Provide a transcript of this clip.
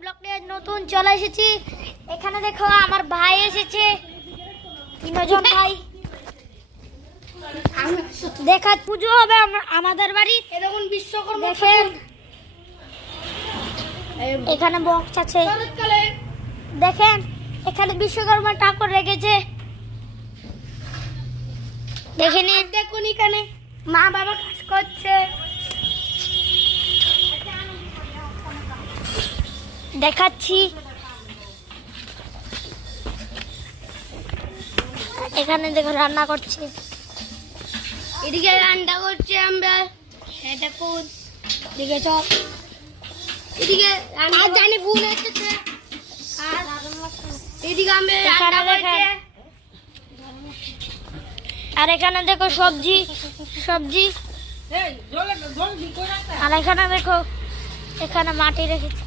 Blog নিয়ে নতুন চলে এসেছি। এখানে দেখো আমার ভাই এসেছে, তিনজন ভাই। দেখাত পুজো হবে আমাদের বাড়ি। এরকম বিশ্বকর্মা দেখেন, এখানে বক্স আছে দেখেন, এখানে বিশ্বকর্মা ঠাকুর রেখেছে দেখে নিন। দেখুন এখানে মা বাবা কাজ করছে, দেখাচ্ছি। এখানে দেখো রান্না করছে, এদিকে রান্না করছে আমরা। দেখুন এদিকে সব, এদিকে রান্না জানি ভুল হচ্ছে, আর এদিকে আমরা রান্না করছে। আর এখানে দেখো সবজি সবজি, আর এখানে দেখো এখানে মাটি রেখেছে।